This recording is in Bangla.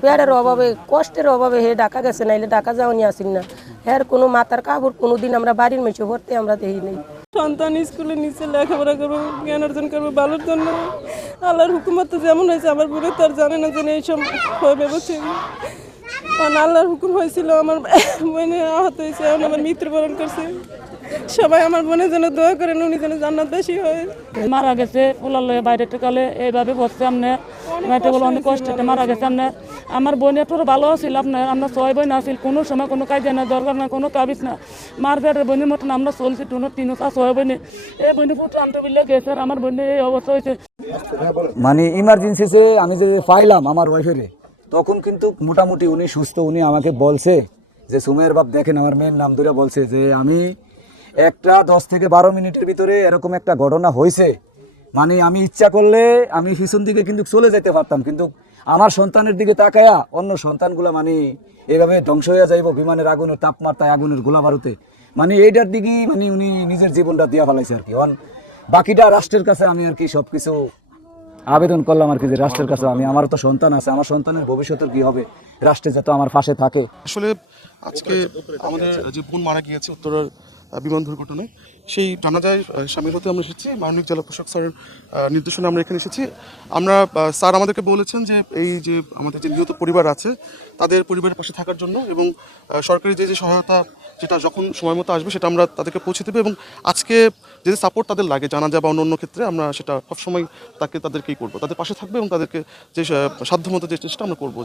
পেয়ারের অভাবে কষ্টের অভাবে হে ঢাকা গেছে, নাইলে ঢাকা যাওয়ানি আসিন না। এর কোনো মাথার কাপড় কোনোদিন আমরা বাড়ির মেশে ভরতে আমরা দেখি নেই। সন্তান স্কুলে নিচে লেখাপড়া করবো, জ্ঞান অর্জন করবো ভালোর জন্য। আল্লাহর হুকুমত যেমন হয়েছে, আমার বোনের তো আর জানে না যে এইসব হবে বুঝছেন। কারণ আল্লাহর হুকুম হয়েছিল, আমার বোনে আহত হয়েছে, এখন আমার মৃত্যুবরণ করছে। সবাই আমার বোনের জন্য দোয়া করেন, উনি যেন জান্নাতবাসী হয়। মারা গেছে পোলালয়ে বাইরে টেকালে এইভাবে বসছে আপনার মেয়েটা বলে অনেক কষ্টে মারা গেছে আপনার। আমার বোনে তোর ভালো আছিল আপনার, আমরা 6 বোন আসিল, কোনো সময় কোনো কাজে না, দরকার না, কোনো কাবিজ না। মার ফেরের বোনের মতন আমরা চলছি, 3 বোনে এই বোনে ফুটে আনতে বললে গেছে। আর আমার বোনের এই অবস্থা হয়েছে। মানে ইমার্জেন্সিতে আমি যে পাইলাম আমার ওয়াইফের, তখন কিন্তু মোটামুটি উনি সুস্থ। উনি আমাকে বলছে যে সুমের বাপ দেখেন, আমার মেয়ের নাম ধরে বলছে যে আমি একটা 10 থেকে 12 মিনিটের ভিতরে এরকম একটা ঘটনা হয়েছে, মানে আমি ইচ্ছা করলে আমি পিছন দিকে কিন্তু চলে যেতে পারতাম, কিন্তু আমার সন্তানের দিকে তাকায়া অন্য সন্তানগুলা মানে এইভাবে ধ্বংস হয়ে যাইব বিমানের আগুনের তাপমাত্রায়, আগুনের গোলা বারুতে, মানে এইটার দিকেই মানে উনি নিজের জীবনটা দিয়া ফেলাইছে আর কি। বাকিটা রাষ্ট্রের কাছে আমি আর কি সবকিছু আবেদন করলাম আর কি, যে রাষ্ট্রের কাছে আমি, আমার তো সন্তান আছে, আমার সন্তানের ভবিষ্যতের কি হবে, রাষ্ট্রে যাতে আমার পাশে থাকে। আসলে আজকে আমাদের যে বোন মারা গিয়েছে উত্তরার বিমান দুর্ঘটনায়, সেই জানাজায় সামিল হতে আমরা এসেছি। মাননীয় জেলা প্রশাসক স্যারের নির্দেশনা আমরা এখানে এসেছি। আমরা স্যার আমাদেরকে বলেছেন যে এই যে আমাদের যে নিহত পরিবার আছে তাদের পরিবারের পাশে থাকার জন্য, এবং সরকারি যে যে সহায়তা যেটা যখন সময় মতো আসবে সেটা আমরা তাদেরকে পৌঁছে দেবো। এবং আজকে যে সাপোর্ট তাদের লাগে জানাজা বা অন্য ক্ষেত্রে, আমরা সেটা সবসময় তাদেরকেই করবো, তাদের পাশে থাকবে এবং তাদেরকে যে সাধ্যমতো যে চেষ্টা আমরা করবো।